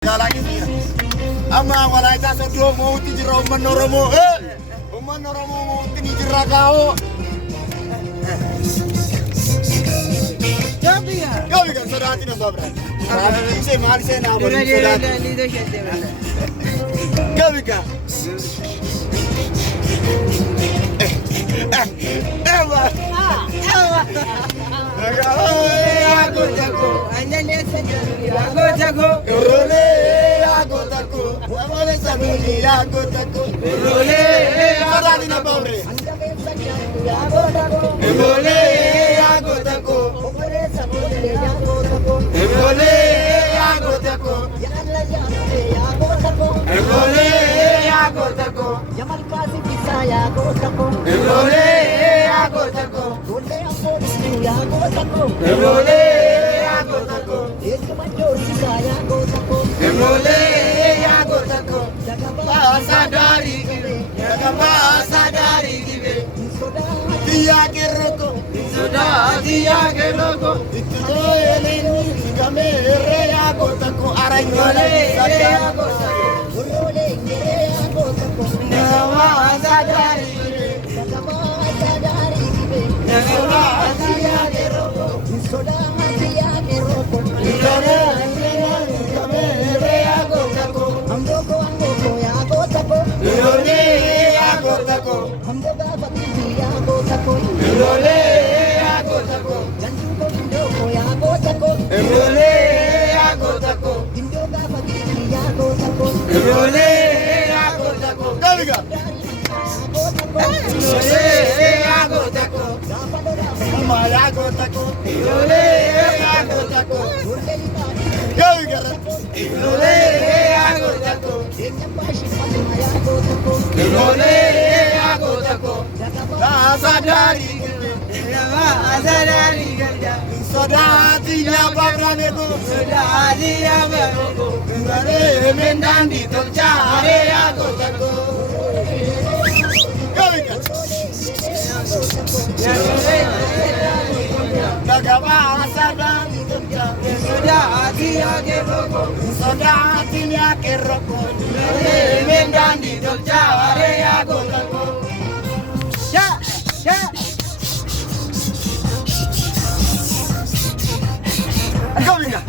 lagi nih. Ama walaita sodo mau tijira umman Oromo. Umman Oromo mau tijira kau. Gabi kan soda hati nambah berat. Rabi saya mari saya nama soda. Gabi kan. Aku jago. Anda lihat saja. Aku jago. Role aku jago. Amale sabuni aku jago. Role soda hati nambah berat. Anda lihat saja. Aku jago. Role aku jago. Umare sabuni aku jago. Role aku jago. Jangan lagi aku jago. Role aku jago. Jamal Qasim bisa ya aku jago. Role aku jago. Boleh aku disini ya aku jago. Role aku jago. Itu major bisa ya aku jago. Role aku jago. Jaga Bahasa dari kiri, jaga bahasa dari kiri. saudara. Dia keroko, sudah dia keroko. Itu ini kami rea kotaku arangole saja. Boleh aku jago. Bahasa dari kiri, Jaga bahasa dari kita. jaga bahasa dia keroko. Saudara dia keroko. Kami rea kotaku, Amboko ya aku jago. role aku jago, Amboko pati ya aku jago. role aku jago, Janjuko Indoko ya aku jago. role aku jago. Indoka pati ya aku jago. Role aku jago. Kali gak? Aku jago. Role aku jago. Sama aku jago. Role aku jago. Kali gak? Role aku jago. Role aku jago. Bahasa dari kerja. Bahasa dari kerja. Sudah tidak pernahku. Sudah tidak pernahku. Kembali mendandi tercari aku jago. Kali gak? Jaga bahasa dari kerja. Sudah dia keroko. Sudah dia keroko. Kembali mendandi tercari aku jago. Kali gak?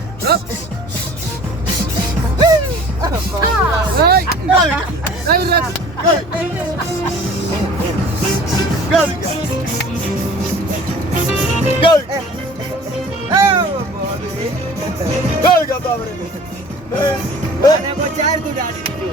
Ada bocah itu dari situ.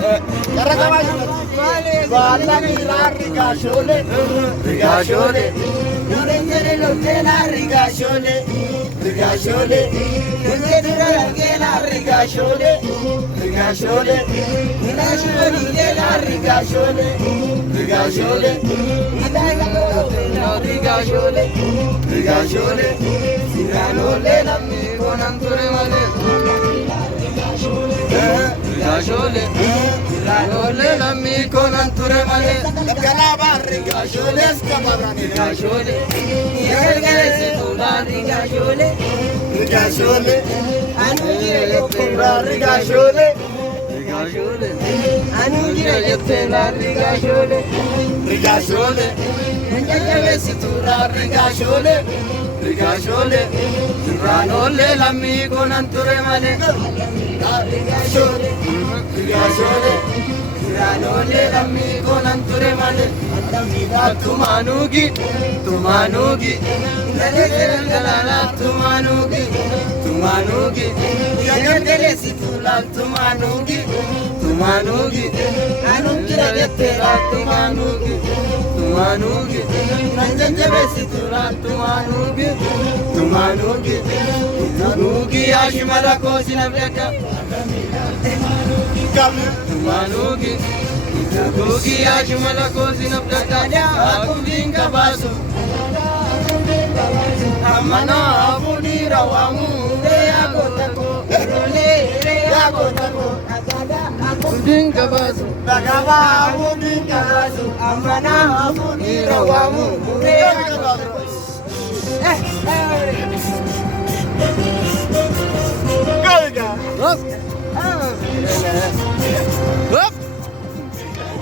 Hup.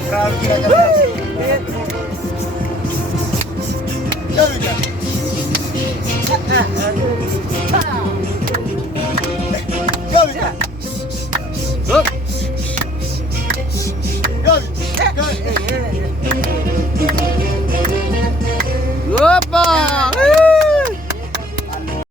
Kral kira kira. Ya udah. Ya udah.